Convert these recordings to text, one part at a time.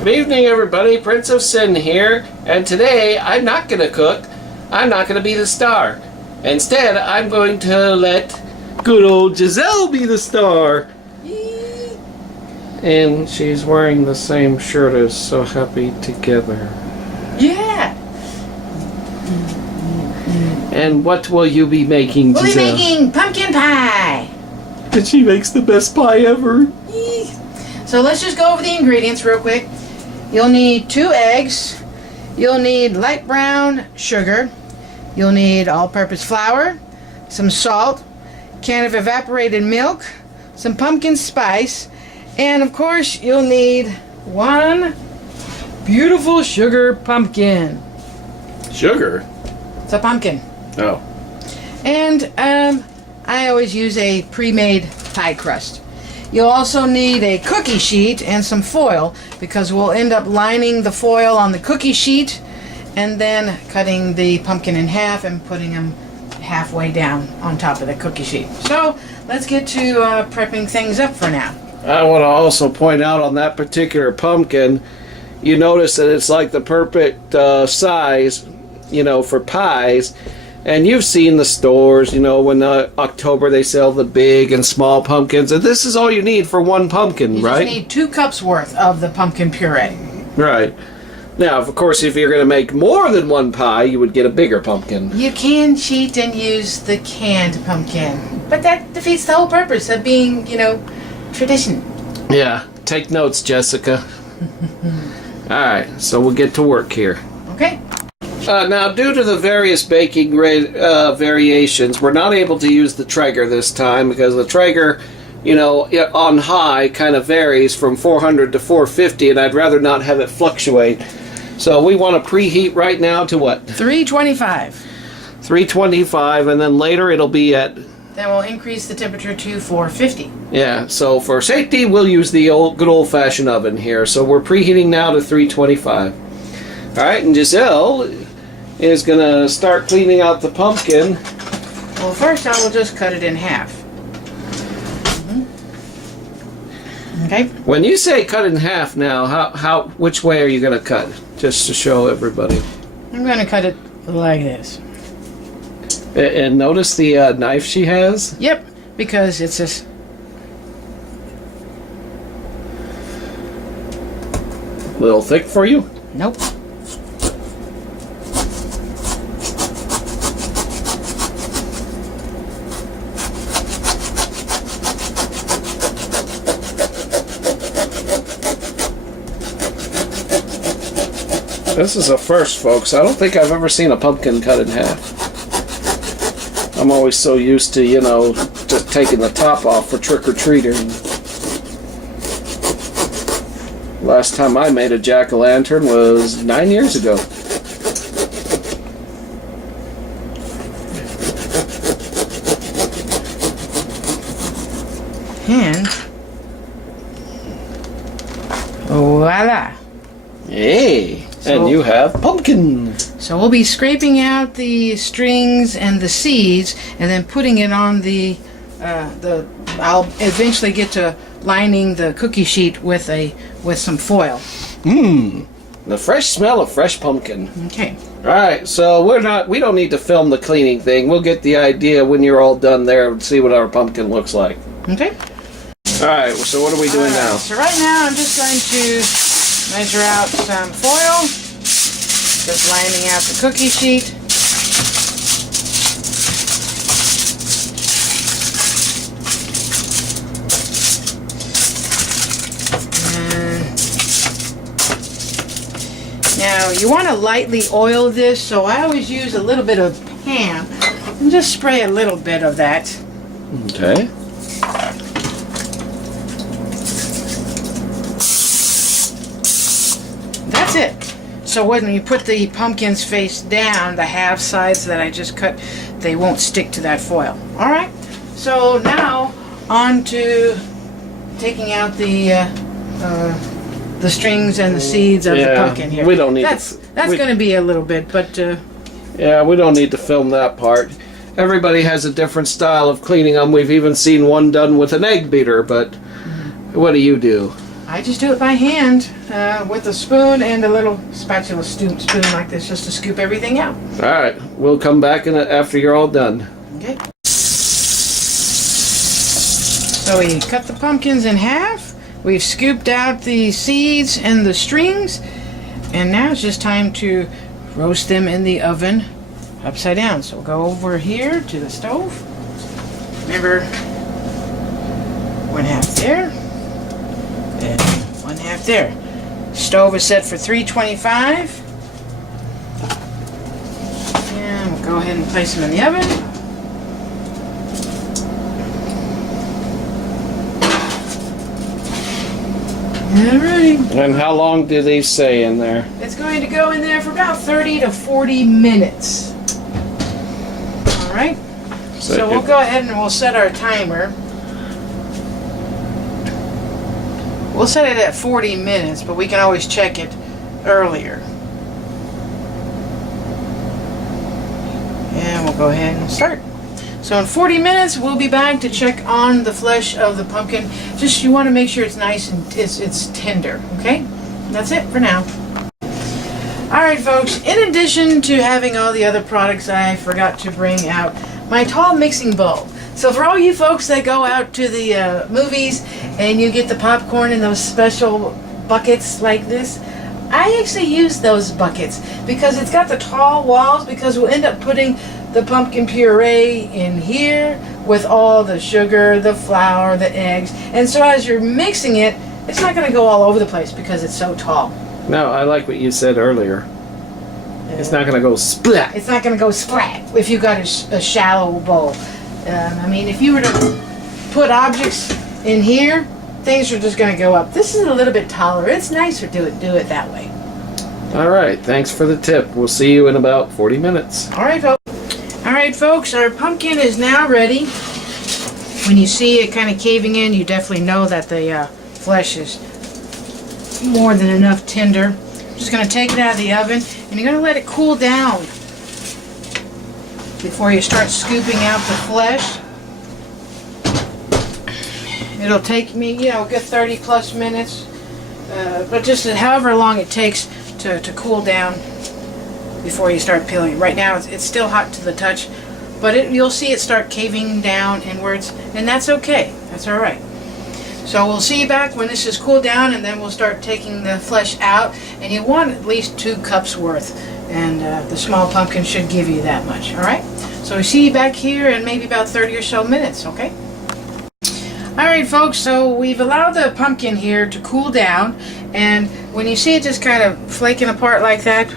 Good evening, everybody. Prince of Sin here, and today I'm not going to cook. I'm not going to be the star. Instead, I'm going to let good old Giselle be the star. And she's wearing the same shirt as So Happy Together. Yeah. And what will you be making, Giselle? We'll be making pumpkin pie. And she makes the best pie ever. So let's just go over the ingredients real quick. You'll need 2 eggs. You'll need light brown sugar. You'll need all-purpose flour, some salt, can of evaporated milk, some pumpkin spice, and of course you'll need 1 beautiful sugar pumpkin. Sugar? It's a pumpkin. Oh. And I always use a pre-made pie crust. You'll also need a cookie sheet and some foil because we'll end up lining the foil on the cookie sheet and then cutting the pumpkin in half and putting them halfway down on top of the cookie sheet. So let's get to prepping things up for now. I want to also point out on that particular pumpkin, you notice that it's like the perfect size, you know, for pies. And you've seen the stores, you know, when October they sell the big and small pumpkins. And this is all you need for 1 pumpkin, right? You just need 2 cups worth of the pumpkin puree. Right. Now, of course, if you're going to make more than 1 pie, you would get a bigger pumpkin. You can cheat and use the canned pumpkin. But that defeats the whole purpose of being, you know, tradition. Yeah. Take notes, Jessica. Alright, so we'll get to work here. Okay. Now, due to the various baking variations, we're not able to use the Traeger this time because the Traeger, you know, on high kind of varies from 400 to 450, and I'd rather not have it fluctuate. So we want to preheat right now to what? 325. 325, and then later it'll be at... Then we'll increase the temperature to 450. Yeah, so for safety, we'll use the good old-fashioned oven here. So we're preheating now to 325. All right, and Giselle is going to start cleaning out the pumpkin. Well, first I will just cut it in half. Okay. When you say cut in half now, which way are you going to cut? Just to show everybody. I'm going to cut it like this. And notice the knife she has? Yep, because it's this. Little thick for you? Nope. This is a first, folks. I don't think I've ever seen a pumpkin cut in half. I'm always so used to, you know, just taking the top off for trick-or-treating. Last time I made a jack-o'-lantern was 9 years ago. And voila. Hey, and you have pumpkin. So we'll be scraping out the strings and the seeds, and then putting it on the. I'll eventually get to lining the cookie sheet with some foil. The fresh smell of fresh pumpkin. Okay. All right, so we don't need to film the cleaning thing. We'll get the idea when you're all done there and see what our pumpkin looks like. Okay. All right, so what are we doing now? So right now I'm just going to measure out some foil, just lining out the cookie sheet. And now you want to lightly oil this, so I always use a little bit of Pam and just spray a little bit of that. Okay. That's it. So when you put the pumpkins face down, the half sides that I just cut, they won't stick to that foil. Alright, so now on to taking out the strings and the seeds of the pumpkin here. We don't need that's going to be a little bit, but yeah, we don't need to film that part. Everybody has a different style of cleaning them. We've even seen one done with an egg beater, but what do you do? I just do it by hand with a spoon and a little spatula spoon like this, just to scoop everything out. All right, we'll come back after you're all done. Okay. So we cut the pumpkins in half. We've scooped out the seeds and the strings, and now it's just time to roast them in the oven upside down. So we'll go over here to the stove. Remember, 1/2 there and 1/2 there. Stove is set for 325, and we'll go ahead and place them in the oven. Alright. And how long do these stay in there? It's going to go in there for about 30 to 40 minutes. Alright. So we'll go ahead and we'll set our timer. We'll set it at 40 minutes, but we can always check it earlier. And we'll go ahead and start. So in 40 minutes, we'll be back to check on the flesh of the pumpkin. Just, you want to make sure it's nice and it's tender, okay? That's it for now. Alright folks, in addition to having all the other products, I forgot to bring out my tall mixing bowl. So for all you folks that go out to the movies and you get the popcorn in those special buckets like this, I actually use those buckets because it's got the tall walls, because we'll end up putting the pumpkin puree in here with all the sugar, the flour, the eggs, and so as you're mixing it, it's not going to go all over the place because it's so tall. No, I like what you said earlier. It's not going to go splat. It's not going to go splat if you got a shallow bowl. I mean, if you were to put objects in here, things are just going to go up. This is a little bit taller. It's nicer to do it that way. All right, thanks for the tip. We'll see you in about 40 minutes. All right, folks. All right, folks, our pumpkin is now ready. When you see it kind of caving in, you definitely know that the flesh is more than enough tender. I'm just going to take it out of the oven, and you're going to let it cool down before you start scooping out the flesh. It'll take me, a good 30 plus minutes, but just however long it takes to cool down before you start peeling. Right now it's still hot to the touch, but you'll see it start caving down inwards, and that's okay. That's all right. So we'll see you back when this is cooled down, and then we'll start taking the flesh out, and you want at least 2 cups worth, and the small pumpkin should give you that much. All right, so we see you back here in maybe about 30 or so minutes. Okay. Alright folks, so we've allowed the pumpkin here to cool down, and when you see it just kind of flaking apart like that,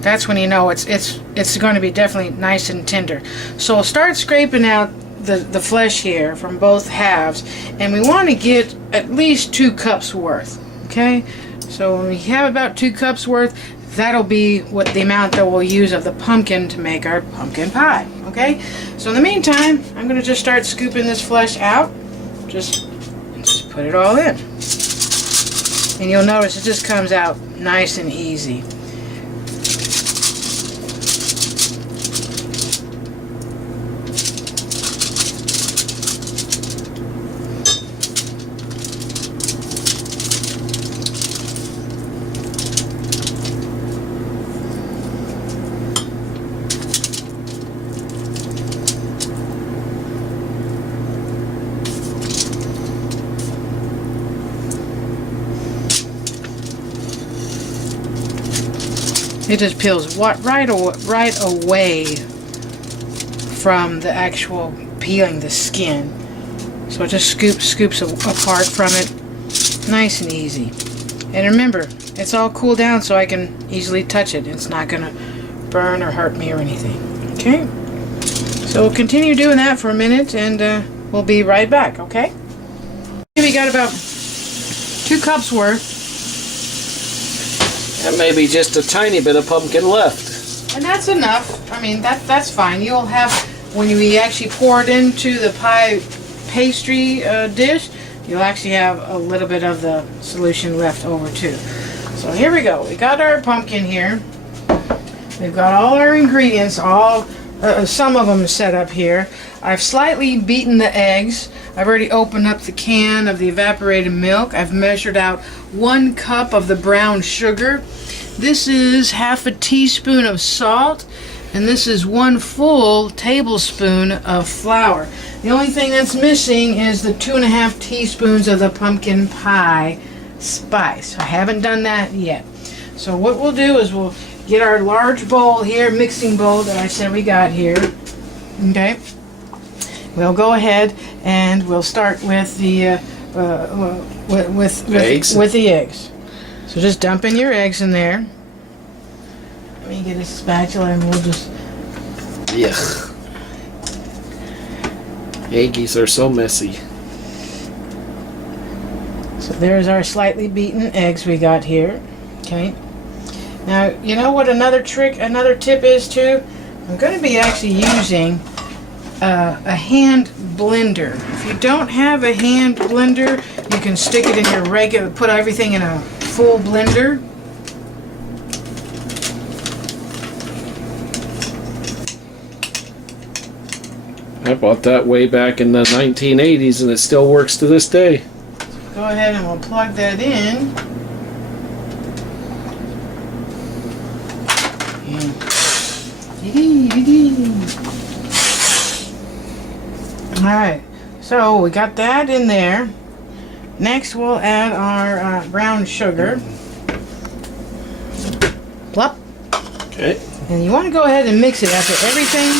that's when you know it's going to be definitely nice and tender. So we'll start scraping out the flesh here from both halves, and we want to get at least 2 cups worth. Okay, so when we have about 2 cups worth, that'll be what the amount that we'll use of the pumpkin to make our pumpkin pie. Okay, so in the meantime, I'm going to just start scooping this flesh out. Just put it all in, and you'll notice it just comes out nice and easy. It just peels right away from the actual peeling the skin. So it just scoops apart from it, nice and easy. And remember, it's all cooled down so I can easily touch it. It's not going to burn or hurt me or anything. Okay? So we'll continue doing that for a minute, and we'll be right back, okay? We got about 2 cups worth. And maybe just a tiny bit of pumpkin left. And that's enough. I mean, that's fine. You'll have, when we actually pour it into the pie pastry dish, you'll actually have a little bit of the solution left over too. So here we go. We got our pumpkin here. We've got all our ingredients, some of them set up here. I've slightly beaten the eggs. I've already opened up the can of the evaporated milk. I've measured out 1 cup of the brown sugar. This is half a teaspoon of salt, and this is 1 full tablespoon of flour. The only thing that's missing is the 2.5 teaspoons of the pumpkin pie spice. I haven't done that yet. So what we'll do is we'll get our large bowl here, mixing bowl that I said we got here. Okay. We'll go ahead and we'll start with the eggs. With the eggs. So just dump in your eggs in there. Let me get a spatula and we'll just. Yuck. Eggies are so messy. So there's our slightly beaten eggs we got here. Okay. Now you know what another tip is too. I'm going to be actually using a hand blender. If you don't have a hand blender, you can stick it in your regular, put everything in a full blender. I bought that way back in the 1980s and it still works to this day. Go ahead and we'll plug that in. Alright, so we got that in there. Next we'll add our brown sugar. Plop. Okay. And you want to go ahead and mix it after everything.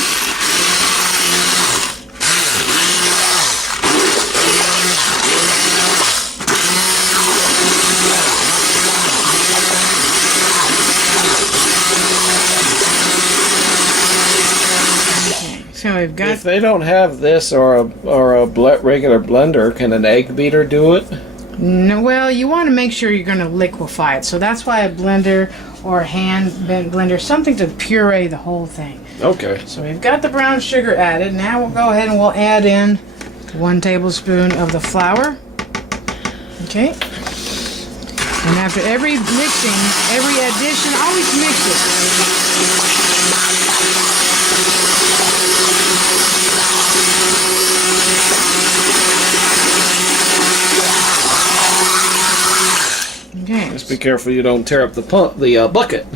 So we've got. If they don't have this or a regular blender, can an egg beater do it? No, well, you want to make sure you're going to liquefy it. So that's why a blender or a hand blender, something to puree the whole thing. Okay. So we've got the brown sugar added. Now we'll go ahead and we'll add in 1 tablespoon of the flour. Okay. And after every mixing, every addition, always mix it. Okay. Just be careful you don't tear up the bucket.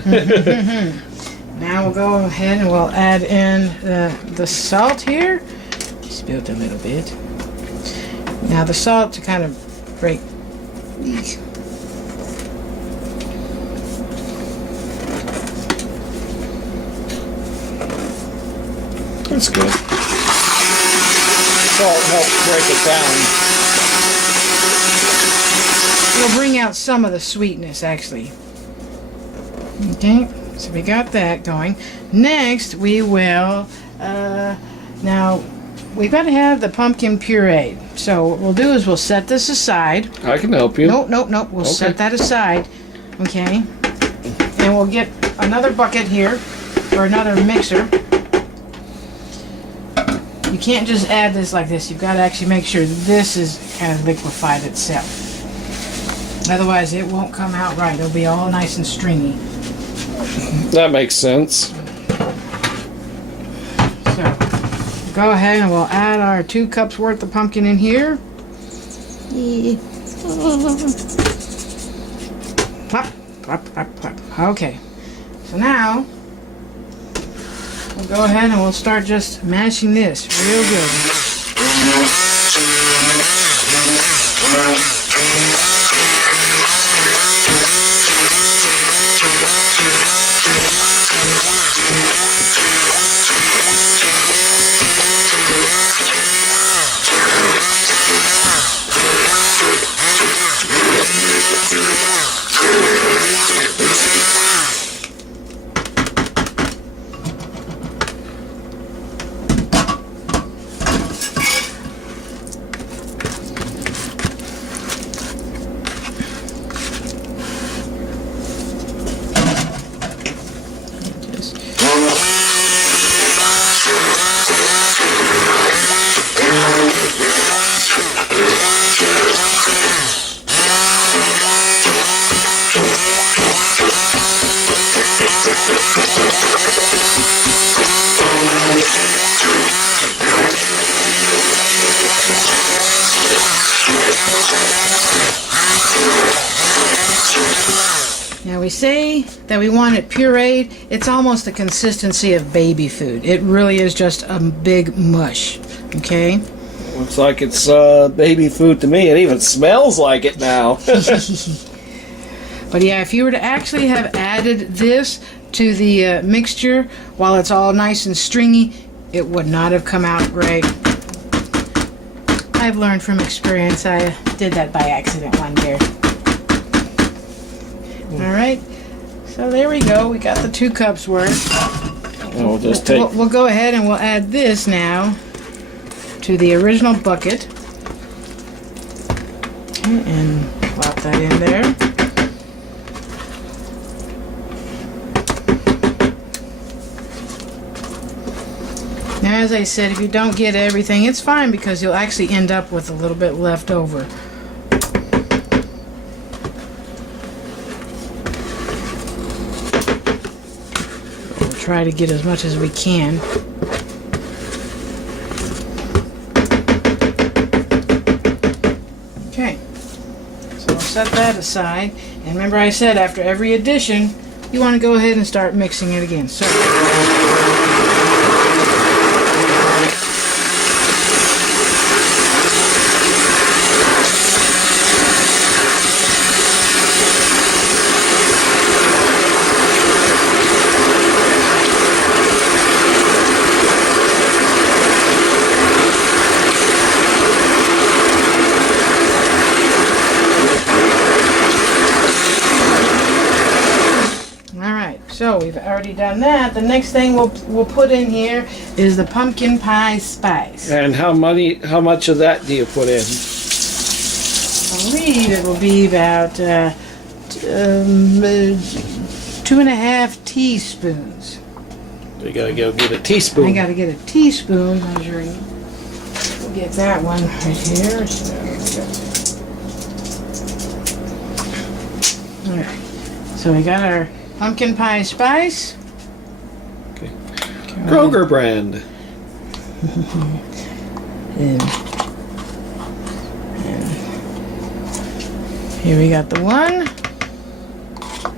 Now we'll go ahead and we'll add in the salt here. Spilled a little bit. Now the salt to kind of break. That's good. Salt helps break it down. It'll bring out some of the sweetness, actually. Okay, so we got that going. Next, we will, now, we've got to have the pumpkin puree. So what we'll do is we'll set this aside. I can help you. Nope. We'll set that aside. Okay. And we'll get another bucket here, or another mixer. You can't just add this like this. You've got to actually make sure this is kind of liquefied itself. Otherwise, it won't come out right. It'll be all nice and stringy. That makes sense. So, go ahead and we'll add our 2 cups worth of pumpkin in here. Plop, plop, plop, plop. Okay. So now, we'll go ahead and we'll start just mashing this real good. Now we say that we want it pureed. It's almost the consistency of baby food. It really is just a big mush. Okay? Looks like it's baby food to me. It even smells like it now. But yeah, if you were to actually have added this to the mixture while it's all nice and stringy, it would not have come out right. I've learned from experience. I did that by accident one year. Alright, so there we go. We got the 2 cups worth. We'll just take... We'll go ahead and we'll add this now to the original bucket. Okay, and plop that in there. Now, as I said, if you don't get everything, it's fine because you'll actually end up with a little bit left over. We'll try to get as much as we can. Okay, so we'll set that aside. And remember I said after every addition, you want to go ahead and start mixing it again. So. So we've already done that. The next thing we'll put in here is the pumpkin pie spice. And how much of that do you put in? I believe it will be about 2.5 teaspoons. You gotta go get a teaspoon. I gotta get a teaspoon measuring. We'll get that one right here. Alright. So we got our pumpkin pie spice. Okay. Traeger brand. and here we got the one.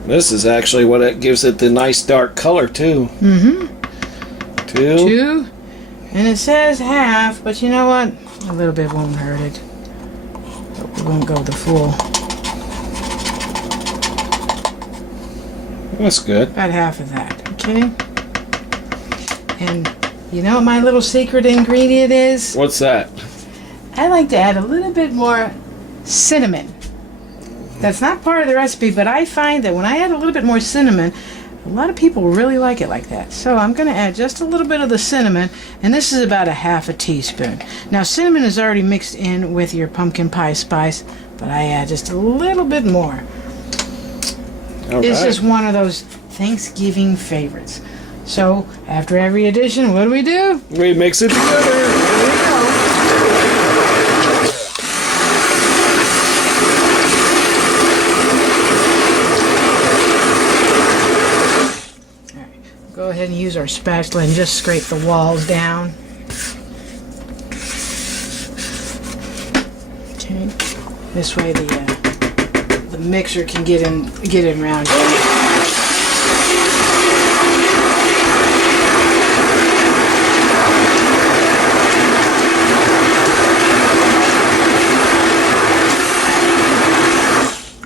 This is actually what it gives it the nice dark color too. Mm-hmm. 2. And it says half, but you know what? A little bit won't hurt it. But we won't go the full. That's good. About half of that, okay? And you know what my little secret ingredient is? What's that? I like to add a little bit more cinnamon. That's not part of the recipe, but I find that when I add a little bit more cinnamon, a lot of people really like it like that. So I'm going to add just a little bit of the cinnamon, and this is about 1/2 teaspoon. Now cinnamon is already mixed in with your pumpkin pie spice, but I add just a little bit more. All This right. is one of those Thanksgiving favorites. So after every addition, what do? We mix it together. There we go. Go ahead and use our spatula and just scrape the walls down. Okay. This way the mixer can get in around here.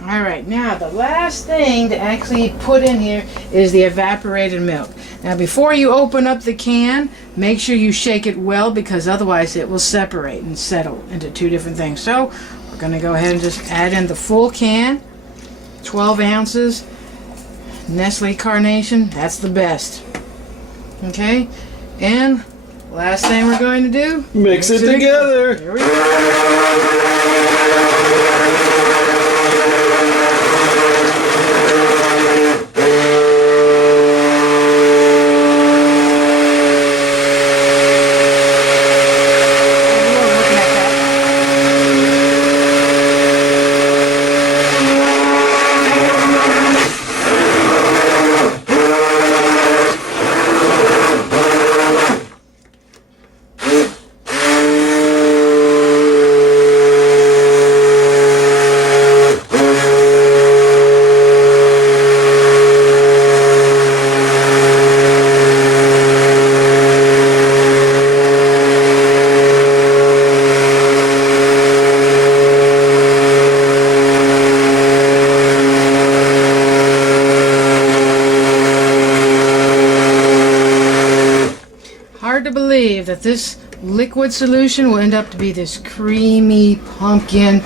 Alright, now the last thing to actually put in here is the evaporated milk. Now before you open up the can, make sure you shake it well because otherwise it will separate and settle into 2 different things. So we're going to go ahead and just add in the full can, 12 ounces, Nestle Carnation, that's the best. Okay, and last thing we're going to do, Mix it together. Here we go. believe that this liquid solution will end up to be this creamy pumpkin,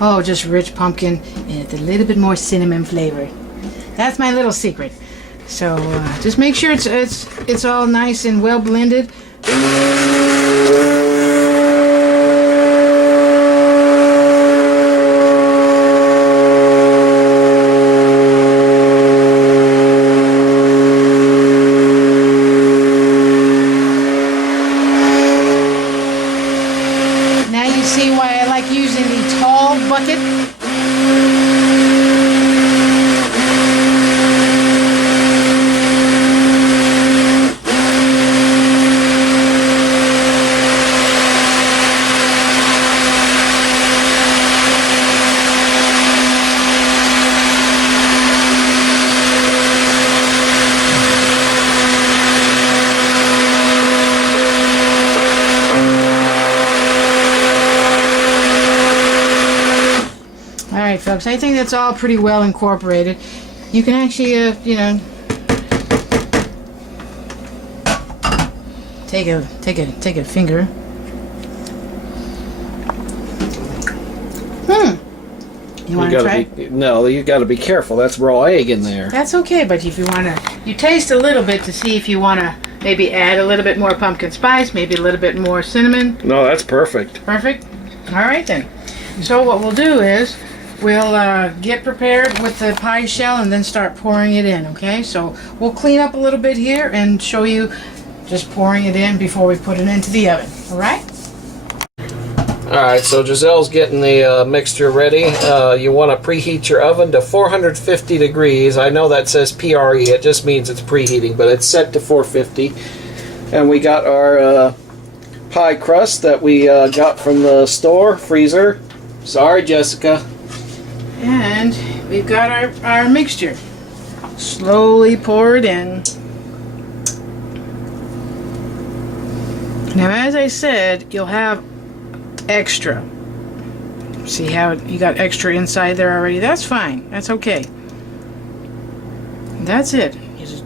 oh, just rich pumpkin, and it's a little bit more cinnamon flavor. That's my little secret. So just make sure it's all nice and well blended. Now you see why I like using the tall bucket. Alright folks, I think that's all pretty well incorporated. You can actually, you know, take a finger. You want to try? No, you got to be careful. That's raw egg in there. That's okay, but if you want to, you taste a little bit to see if you want to maybe add a little bit more pumpkin spice, maybe a little bit more cinnamon. No, that's perfect. Perfect? Alright then. So what we'll do is, we'll get prepared with the pie shell and then start pouring it in, okay? So we'll clean up a little bit here and show you just pouring it in before we put it into the oven, alright? Alright, so Giselle's getting the mixture ready. You want to preheat your oven to 450 degrees. I know that says PRE, it just means it's preheating, but it's set to 450. And we got our pie crust that we got from the store, freezer. Sorry, Jessica. And we've got our mixture. Slowly pour it in. Now, as I said, you'll have extra. See how you got extra inside there already? That's fine. That's okay. That's it. You just...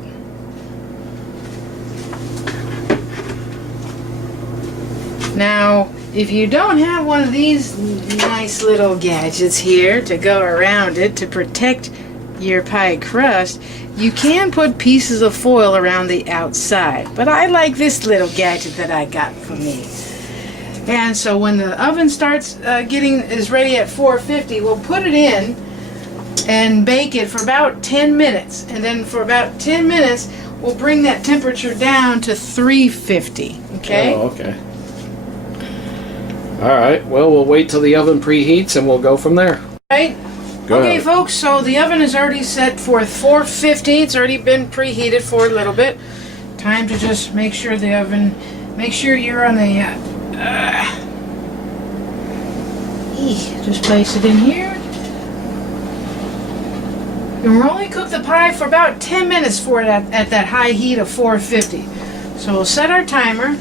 Now, if you don't have one of these nice little gadgets here to go around it to protect your pie crust, you can put pieces of foil around the outside. But I like this little gadget that I got for me. And so when the oven starts is ready at 450, we'll put it in and bake it for about 10 minutes. And then for about 10 minutes, we'll bring that temperature down to 350. Okay? Oh, okay. Alright, well, we'll wait till the oven preheats and we'll go from there. Right? Go Okay, ahead. folks, so the oven is already set for 450. It's already been preheated for a little bit. Time to just make sure the oven, make sure you're on the, just place it in here. And we'll only cook the pie for about 10 minutes for it at that high heat of 450. So we'll set our timer.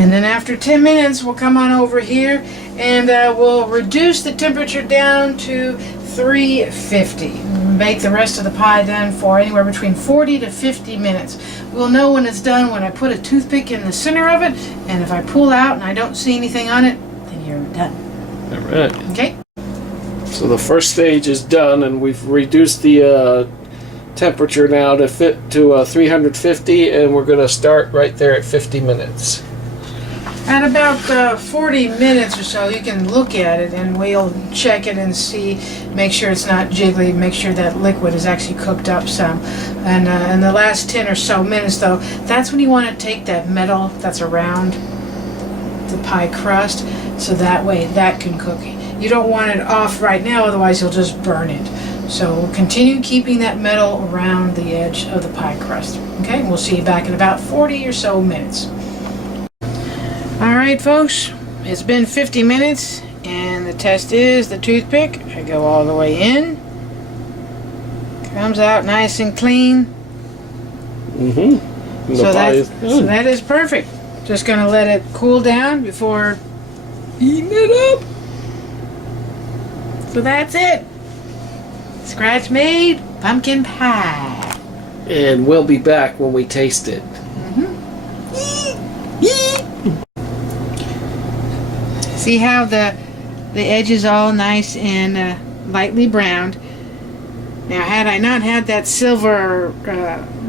And then after 10 minutes, we'll come on over here and we'll reduce the temperature down to 350. Make the rest of the pie then for anywhere between 40 to 50 minutes. We'll know when it's done when I put a toothpick in the center of it, and if I pull out and I don't see anything on it, then you're done. Alright. Okay? So the first stage is done, and we've reduced the temperature now to 350, and we're going to start right there at 50 minutes. At about 40 minutes or so, you can look at it and we'll check it and see, make sure it's not jiggly, make sure that liquid is actually cooked up some. And in the last 10 or so minutes though, that's when you want to take that metal that's around the pie crust, so that way that can cook. You don't want it off right now, otherwise you'll just burn it. So we'll continue keeping that metal around the edge of the pie crust. Okay, we'll see you back in about 40 or so minutes. Alright folks, it's been 50 minutes and the test is the toothpick. I go all the way in. Comes out nice and clean. Mm-hmm. So that is perfect. Just going to let it cool down before eating it up. So that's it. Scratch made pumpkin pie. And we'll be back when we taste it. See how the edge is all nice and lightly browned. Now, had I not had that silver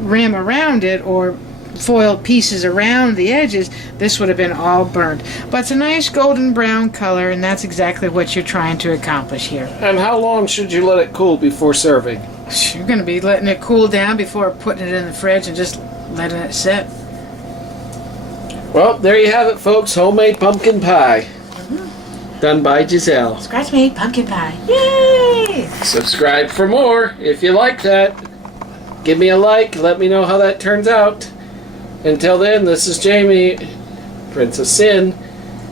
rim around it or foil pieces around the edges, this would have been all burnt. But it's a nice golden brown color, and that's exactly what you're trying to accomplish here. And how long should you let it cool before serving? You're going to be letting it cool down before putting it in the fridge and just letting it sit. Well, there you have it, folks. Homemade pumpkin pie. Done by Giselle. Scratch-made pumpkin pie. Yay! Subscribe for more if you like that. Give me a like. Let me know how that turns out. Until then, this is Jamie, Princess Sin,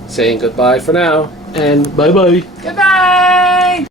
saying goodbye for now. And bye-bye. Goodbye!